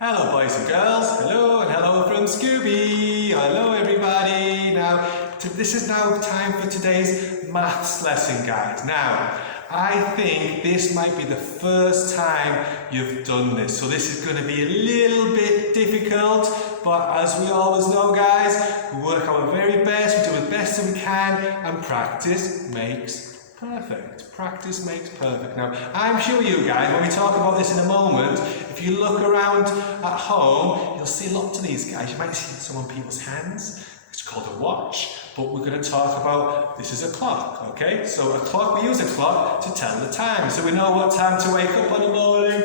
Hello boys and girls, hello and hello from Scooby, hello everybody. Now, this is now time for today's maths lesson, guys. Now, I think this might be the first time you've done this, so this is going to be a little bit difficult, but as we always know, guys, we work our very best, we do the best that we can, and practice makes perfect. Practice makes perfect. Now, I'm sure you guys, when we talk about this in a moment, if you look around at home, you'll see lots of these guys. You might see some on people's hands. It's called a watch, but we're going to talk about, this is a clock, okay? So a clock, we use a clock to tell the time. So we know what time to wake up in the morning,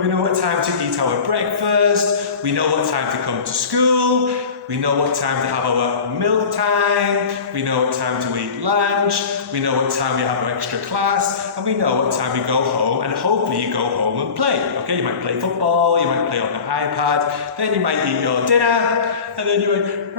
we know what time to eat our breakfast, we know what time to come to school, we know what time to have our milk time, we know what time to eat lunch, we know what time we have our extra class, and we know what time we go home, and hopefully you go home and play. Okay, you might play football, you might play on the iPad, then you might eat your dinner, and then you're like,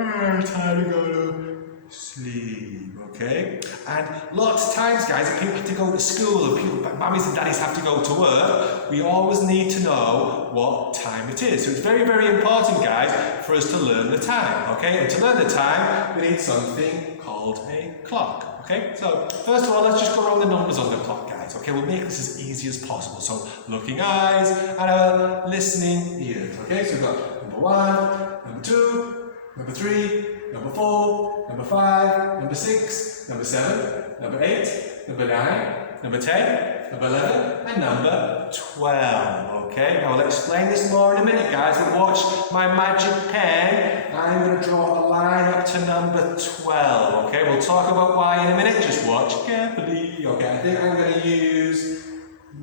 time to go to sleep, okay? And lots of times, guys, if people have to go to school, and mummies and daddies have to go to work, we always need to know what time it is. So it's very, very important, guys, for us to learn the time, okay? And to learn the time, we need something called a clock, okay? So first of all, let's just go around the numbers on the clock, guys, okay? We'll make this as easy as possible. So looking eyes and our listening ears, okay? So we've got number 1, number 2, number 3, number 4, number 5, number 6, number 7, number 8, number 9, number 10, number 11, and number 12. Okay, now I'll explain this more in a minute, guys, but watch my magic pen. I'm going to draw a line up to number 12. Okay, we'll talk about why in a minute, just watch carefully. Okay, I think I'm going to use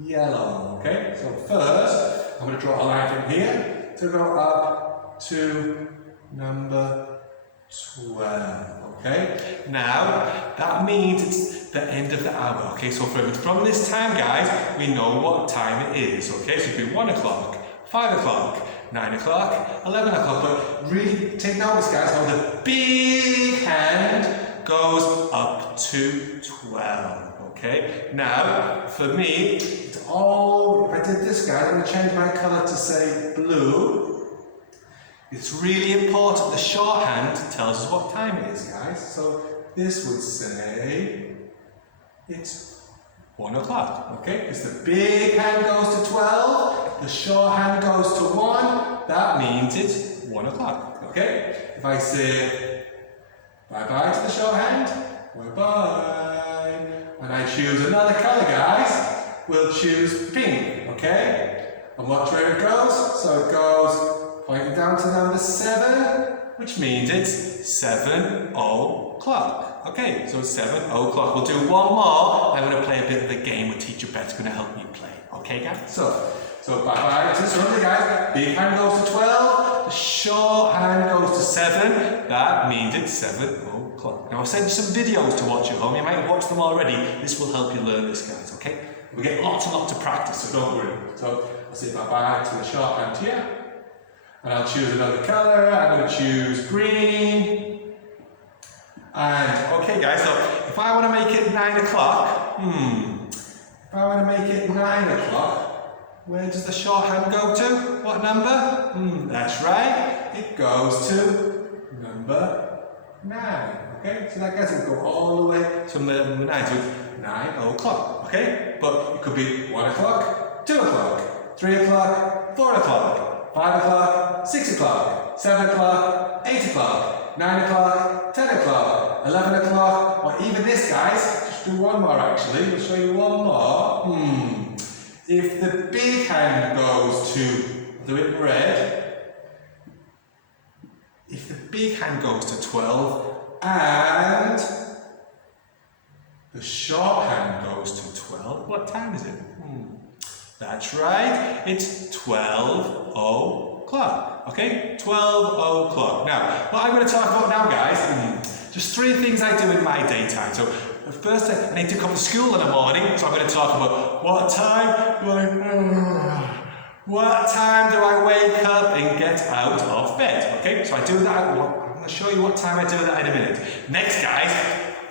yellow. Okay, so first, I'm going to draw a line from here to go up to number 12, okay? Now, that means it's the end of the hour, okay? So from this time, guys, we know what time it is, okay? So it could be 1 o'clock, 5 o'clock, 9 o'clock, 11 o'clock, but really take notice, guys, how the big hand goes up to 12, okay? Now, for me, it's all, if I did this, guys, I'm going to change my colour to say blue. It's really important, the shorthand tells us what time it is, guys. So this would say it's 1 o'clock, okay? Because the big hand goes to 12, the shorthand goes to 1, that means it's 1 o'clock, okay? If I say bye-bye to the shorthand, bye-bye, and I choose another colour, guys, we'll choose pink, okay? And watch where it goes. So it goes pointing down to number 7, which means it's 7 o'clock. Okay, so it's 7 o'clock. We'll do one more. I'm going to play a bit of the game with Teacher Beth's going to help me play. Okay, guys? So bye-bye to the guys. Big hand goes to 12. The short hand goes to 7. That means it's 7 o'clock. Now, I'll send you some videos to watch at home. You might have watched them already. This will help you learn this, guys, okay? We get lots and lots of practice, so don't worry. So I'll say bye-bye to the short hand here. And I'll choose another colour, I'm going to choose green. And, okay guys, so if I want to make it 9 o'clock, if I want to make it 9 o'clock, where does the shorthand go to? What number? That's right, it goes to number 9. Okay, so that guys will go all the way to number 9, so it's 9 o'clock, okay? But it could be 1 o'clock, 2 o'clock, 3 o'clock, 4 o'clock. 5 o'clock, 6 o'clock, 7 o'clock, 8 o'clock, 9 o'clock, 10 o'clock, 11 o'clock, or even this, guys, just do one more actually, we'll show you one more. If the big hand goes to, do it in red, if the big hand goes to 12, and the short hand goes to 12, what time is it? That's right, it's 12 o'clock, okay? 12 o'clock. Now, what I'm going to talk about now, guys, just 3 things I do in my daytime. So, first, I need to come to school in the morning, so I'm going to talk about what time do I wake up and get out of bed, okay? So I do that, I'm going to show you what time I do that in a minute. Next, guys,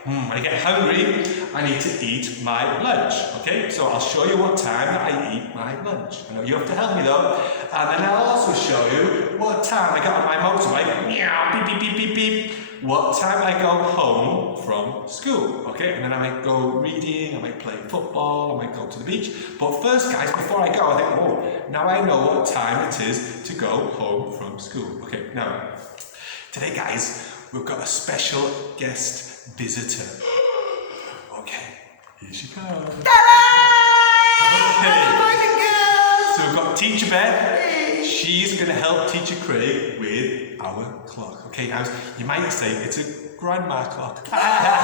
when I get hungry, I need to eat my lunch. Okay, so I'll show you what time that I eat my lunch. I know you have to help me though. And then I'll also show you what time I get on my motorbike. Meow, beep, beep, beep, beep, beep. What time I go home from school. Okay, and then I might go reading, I might play football, I might go to the beach. But first, guys, before I go, I think, oh, now I know what time it is to go home from school. Okay, now, today, guys, we've got a special guest visitor. Okay, here she comes. Okay. So we've got Teacher Beth. She's going to help Teacher Craig with our clock. Okay, now you might say it's a grandma clock. Oh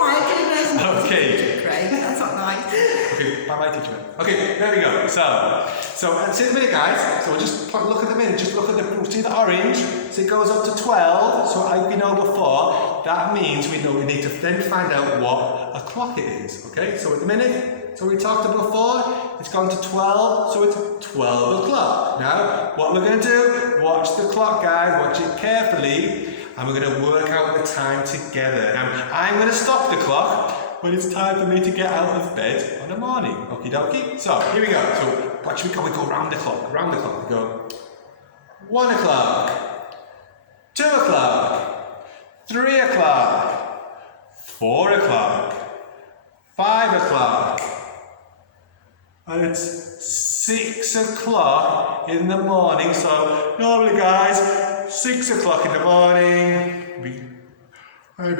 my goodness. Okay. Teacher Craig, that's not nice. Okay, bye-bye, Teacher Beth. Okay, there we go. So see the minute, guys. So we'll just look at the minute. Just look at the, see the orange? So it goes up to 12. So like we know before, that means we know we need to then find out what o'clock it is. Okay, so at the minute, so we talked about before, it's gone to 12, so it's 12 o'clock. Now, what we're going to do, watch the clock, guys, watch it carefully, and we're going to work out the time together. Now, I'm going to stop the clock when it's time for me to get out of bed in the morning. Okie dokie. So, here we go. So, watch me go. We go round the clock, round the clock. We go 1 o'clock, 2 o'clock, 3 o'clock, 4 o'clock, 5 o'clock, and it's 6 o'clock in the morning. So normally, guys, 6 o'clock in the morning, I'm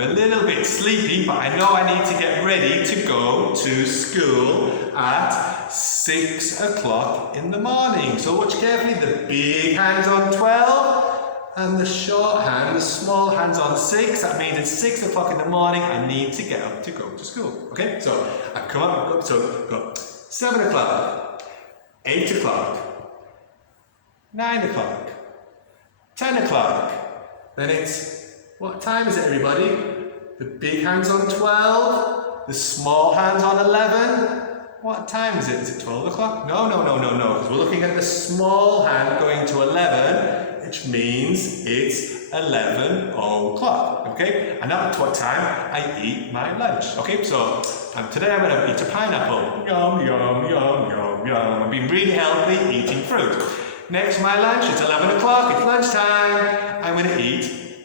a little bit sleepy, but I know I need to get ready to go to school at 6 o'clock in the morning. So watch carefully, the big hand's on 12, and the short hand, the small hand's on 6. That means it's 6 o'clock in the morning. I need to get up to go to school. Okay, so I've come up, so I've got 7 o'clock, 8 o'clock, 9 o'clock, 10 o'clock. Then it's, what time is it, everybody? The big hand's on 12, the small hand's on 11. What time is it? Is it 12 o'clock? No, because we're looking at the small hand going to 11, which means it's 11 o'clock, okay? And that's what time I eat my lunch, okay? So, today I'm going to eat a pineapple. Yum, yum, yum, yum, yum. I'm being really healthy, eating fruit. Next, my lunch, it's 11 o'clock, it's lunchtime. I'm going to eat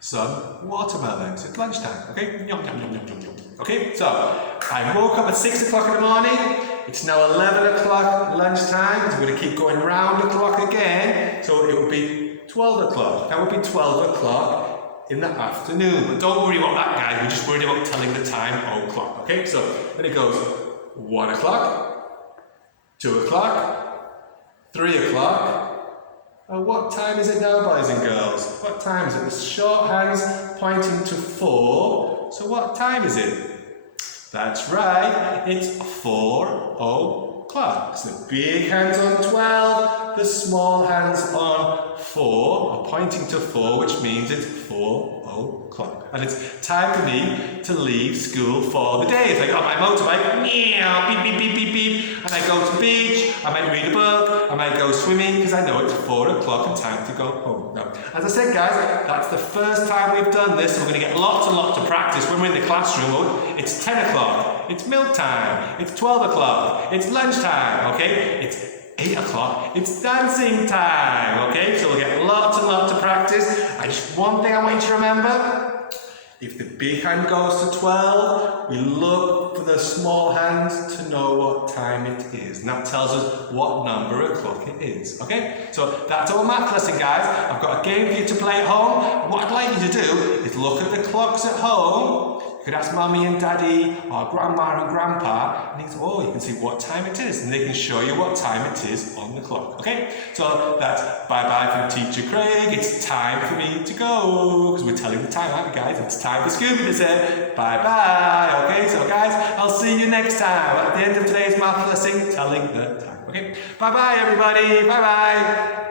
some watermelons. It's lunchtime, okay? Yum, yum, yum, yum, yum, yum. Okay, so I woke up at 6 o'clock in the morning. It's now 11 o'clock lunchtime. So we're going to keep going round the clock again. So it would be 12 o'clock. That would be 12 o'clock in the afternoon. But don't worry about that, guys. We're just worried about telling the time o'clock. Okay, so then it goes 1 o'clock, 2 o'clock, 3 o'clock. And what time is it now, boys and girls? What time is it? The short hand's pointing to 4. So what time is it? That's right, it's 4 o'clock. So the big hand's on 12, the small hand's on 4, or pointing to 4, which means it's 4 o'clock. And it's time for me to leave school for the day. So I got my motorbike, meow, beep, beep, beep, beep, beep, and I go to the beach, I might read a book, I might go swimming, because I know it's 4 o'clock and time to go home. Now, as I said, guys, that's the first time we've done this, so we're going to get lots and lots of practice when we're in the classroom. It's 10 o'clock, it's milk time, it's 12 o'clock, it's lunchtime, okay? It's 8 o'clock, it's dancing time, okay? So we'll get lots and lots of practice. One thing I want you to remember, if the big hand goes to 12, we look for the small hand to know what time it is. And that tells us what number o'clock it is, okay? So that's our math lesson, guys. I've got a game for you to play at home. What I'd like you to do is look at the clocks at home. You could ask Mummy and Daddy, or Grandma and Grandpa, and you can see what time it is, and they can show you what time it is on the clock, okay? So that's bye-bye from Teacher Craig. It's time for me to go, because we're telling the time, aren't we, guys? It's time for Scooby to say bye-bye, okay? So, guys, I'll see you next time at the end of today's math lesson, telling the time, okay? Bye-bye, everybody. Bye-bye.